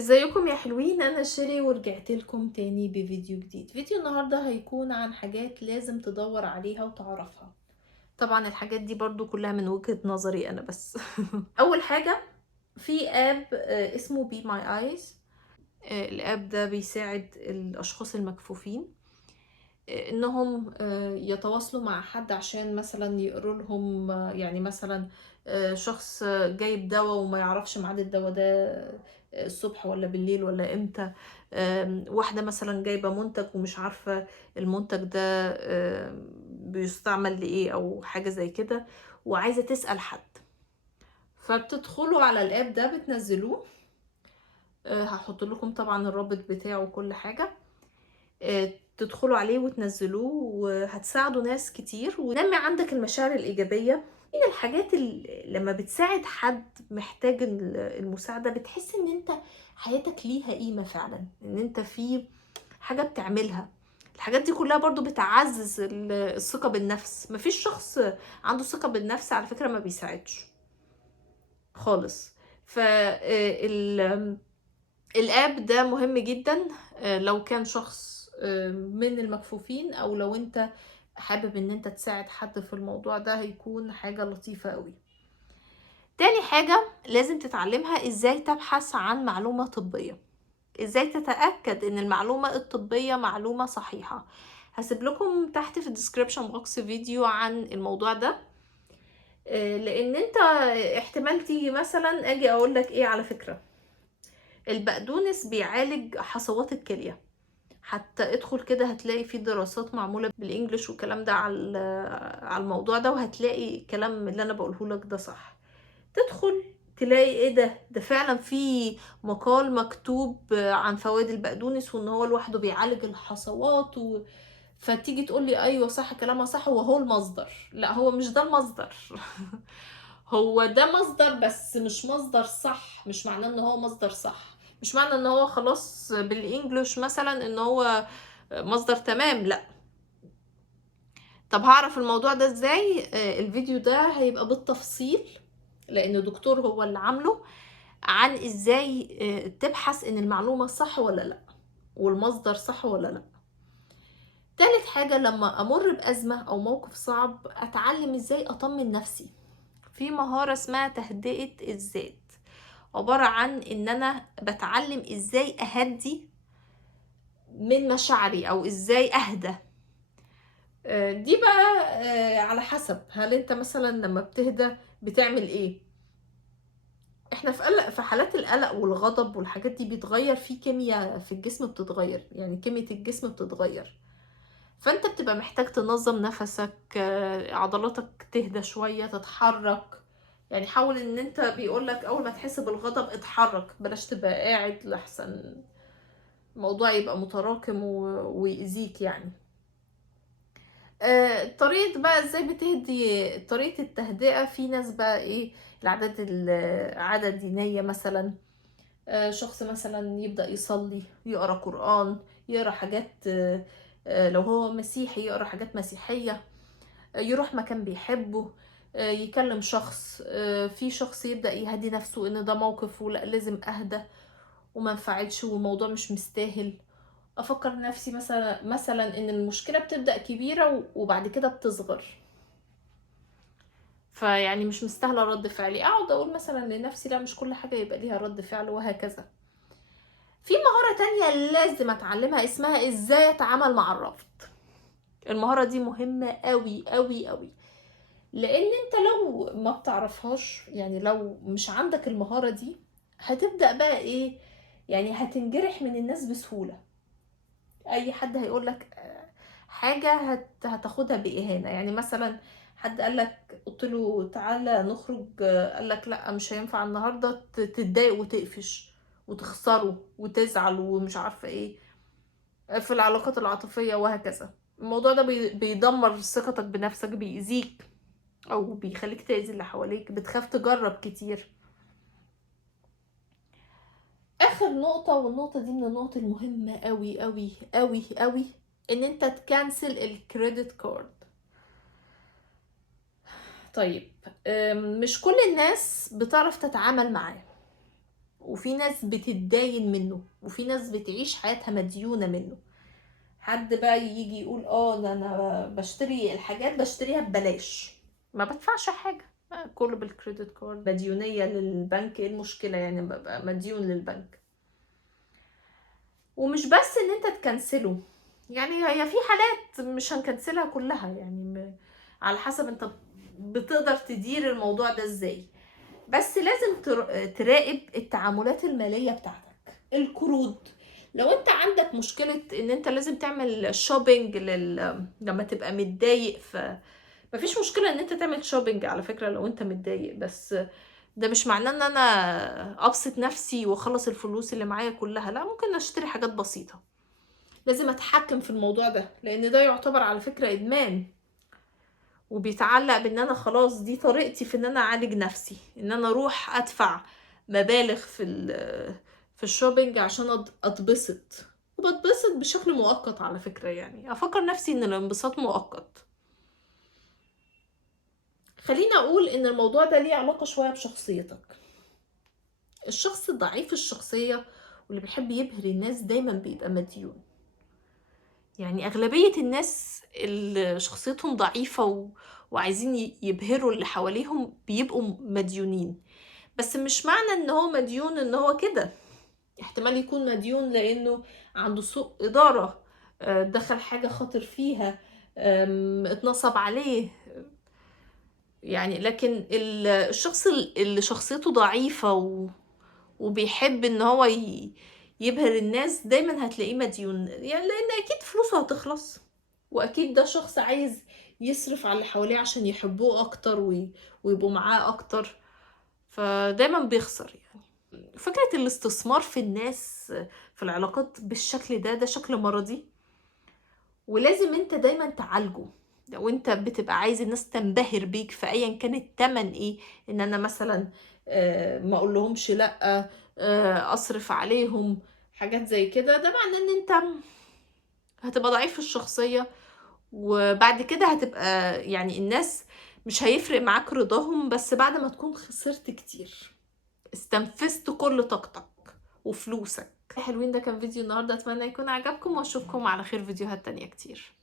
ازيكم يا حلوين؟ انا شيري ورجعت لكم تاني بفيديو جديد. فيديو النهاردة هيكون عن حاجات لازم تدور عليها وتعرفها. طبعا الحاجات دي برضو كلها من وجهة نظري انا بس. اول حاجة، في اب اسمه بي ماي ايز. الاب ده بيساعد الاشخاص المكفوفين انهم يتواصلوا مع حد عشان مثلا يقروا لهم، يعني مثلا شخص جايب دواء وما يعرفش ميعاد الدواء ده الصبح ولا بالليل ولا امتى. واحدة مثلا جايبة منتج ومش عارفة المنتج ده بيستعمل لإيه او حاجة زي كده، وعايزة تسأل حد. فبتدخلوا على الاب ده، بتنزلوه. هحط لكم طبعا الرابط بتاعه وكل حاجة. تدخلوا عليه وتنزلوه، وهتساعدوا ناس كتير ونمي عندك المشاعر الإيجابية. من الحاجات اللي لما بتساعد حد محتاج المساعدة، بتحس ان انت حياتك ليها قيمة فعلا، ان انت في حاجة بتعملها. الحاجات دي كلها برضو بتعزز الثقة بالنفس. مفيش شخص عنده ثقة بالنفس على فكرة ما بيساعدش خالص. الاب ده مهم جدا. لو كان شخص من المكفوفين، او لو انت حابب ان انت تساعد حد في الموضوع ده، هيكون حاجة لطيفة قوي. تاني حاجة لازم تتعلمها، ازاي تبحث عن معلومة طبية، ازاي تتأكد ان المعلومة الطبية معلومة صحيحة. هسيب لكم تحت في الديسكريبشن بوكس فيديو عن الموضوع ده. لان انت احتمال تيجي مثلا اجي اقول لك ايه، على فكرة البقدونس بيعالج حصوات الكلية. حتى ادخل كده هتلاقي في دراسات معمولة بالانجلش والكلام ده على الموضوع ده، وهتلاقي الكلام اللي انا بقوله لك ده صح. تدخل تلاقي ايه ده فعلا في مقال مكتوب عن فوائد البقدونس، وان هو لوحده بيعالج الحصوات فتيجي تقول لي ايوه صح، كلامها صح، وهو المصدر. لا، هو مش ده المصدر. هو ده مصدر بس مش مصدر صح. مش معناه ان هو مصدر صح، مش معنى ان هو خلاص بالانجلش مثلا ان هو مصدر تمام، لا. طب هعرف الموضوع ده ازاي؟ الفيديو ده هيبقى بالتفصيل، لان دكتور هو اللي عامله، عن ازاي تبحث ان المعلومة صح ولا لا، والمصدر صح ولا لا. تالت حاجة، لما امر بأزمة او موقف صعب، اتعلم ازاي اطمن نفسي. في مهارة اسمها تهدئة الذات، عبارة عن ان انا بتعلم ازاي اهدي من مشاعري، او ازاي اهدى. دي بقى على حسب، هل انت مثلا لما بتهدى بتعمل ايه. احنا في قلق، في حالات القلق والغضب والحاجات دي بيتغير في كيمياء في الجسم، بتتغير يعني كيمياء الجسم بتتغير. فانت بتبقى محتاج تنظم نفسك، عضلاتك تهدى شوية، تتحرك. يعني حاول ان انت بيقولك اول ما تحس بالغضب اتحرك، بلاش تبقى قاعد لحسن الموضوع يبقى متراكم ويأذيك يعني. طريقة بقى ازاي بتهدي، طريقة التهدئة. في ناس بقى ايه، العادة الدينية مثلا. شخص مثلا يبدأ يصلي، يقرأ قرآن، يقرأ حاجات، لو هو مسيحي يقرأ حاجات مسيحية، يروح مكان بيحبه، يكلم شخص. في شخص يبدأ يهدي نفسه ان ده موقف ولا لازم اهدى وما انفعلش والموضوع مش مستاهل. افكر نفسي مثلا ان المشكلة بتبدأ كبيرة وبعد كده بتصغر، فيعني مش مستاهلة رد فعلي. اقعد اقول مثلا لنفسي لا، مش كل حاجة يبقى ليها رد فعل، وهكذا. في مهارة تانية لازم اتعلمها، اسمها ازاي اتعامل مع الرفض. المهارة دي مهمة قوي قوي قوي، لان انت لو ما بتعرفهاش، يعني لو مش عندك المهارة دي، هتبدأ بقى ايه، يعني هتنجرح من الناس بسهولة. اي حد هيقولك حاجة هتاخدها بإهانة. يعني مثلا حد قالك، قلت له تعالى نخرج، قالك لا مش هينفع النهاردة، تتضايق وتقفش وتخسره وتزعل ومش عارفة ايه، في العلاقات العاطفية وهكذا. الموضوع ده بيدمر ثقتك بنفسك، بيأذيك او بيخليك تأذي اللي حواليك، بتخاف تجرب كتير. اخر نقطة، والنقطة دي من النقط المهمة قوي قوي قوي قوي، ان انت تكنسل الكريدت كارد. طيب، مش كل الناس بتعرف تتعامل معاه. وفي ناس بتتداين منه، وفي ناس بتعيش حياتها مديونة منه. حد بقى يجي يقول ده انا بشتري الحاجات بشتريها ببلاش، ما بدفعش حاجة، كله بالكريدت كارد، مديونية للبنك، ايه المشكلة يعني ببقى مديون للبنك؟ ومش بس ان انت تكنسله، يعني هي في حالات مش هنكنسلها كلها، يعني على حسب انت بتقدر تدير الموضوع ده ازاي. بس لازم تراقب التعاملات المالية بتاعتك. القروض، لو انت عندك مشكلة ان انت لازم تعمل شوبينج لما تبقى متضايق، مفيش مشكلة ان انت تعمل شوبينج على فكرة لو انت متضايق، بس ده مش معناه ان انا ابسط نفسي واخلص الفلوس اللي معايا كلها، لا، ممكن اشتري حاجات بسيطة. لازم اتحكم في الموضوع ده، لان ده يعتبر على فكرة ادمان، وبيتعلق بان انا خلاص دي طريقتي في ان انا اعالج نفسي، ان انا اروح ادفع مبالغ في الشوبينج عشان اتبسط. وبتبسط بشكل مؤقت على فكرة، يعني افكر نفسي ان الانبساط مؤقت. خليني اقول ان الموضوع ده ليه علاقة شوية بشخصيتك. الشخص ضعيف الشخصية واللي بيحب يبهر الناس دايما بيبقى مديون. يعني أغلبية الناس اللي شخصيتهم ضعيفة وعايزين يبهروا اللي حواليهم بيبقوا مديونين. بس مش معنى ان هو مديون ان هو كده، احتمال يكون مديون لانه عنده سوء إدارة، دخل حاجة خاطر فيها، اتنصب عليه. يعني لكن الشخص اللي شخصيته ضعيفة وبيحب ان هو يبهر الناس دايما هتلاقيه مديون، يعني لان اكيد فلوسه هتخلص، واكيد ده شخص عايز يصرف على اللي حواليه عشان يحبوه اكتر ويبقوا معاه اكتر، فدايما بيخسر. يعني فكرة الاستثمار في الناس في العلاقات بالشكل ده شكل مرضي، ولازم انت دايما تعالجه. لو انت بتبقى عايز الناس تنبهر بيك في ايا كان التمن ايه، ان انا مثلا ما اقول لهمش لا، اصرف عليهم حاجات زي كده، ده معناه ان انت هتبقى ضعيف الشخصية، وبعد كده هتبقى يعني الناس مش هيفرق معاك رضاهم، بس بعد ما تكون خسرت كتير، استنفذت كل طاقتك وفلوسك. حلوين، ده كان فيديو النهاردة، اتمنى يكون عجبكم، واشوفكم على خير فيديوهات تانية كتير.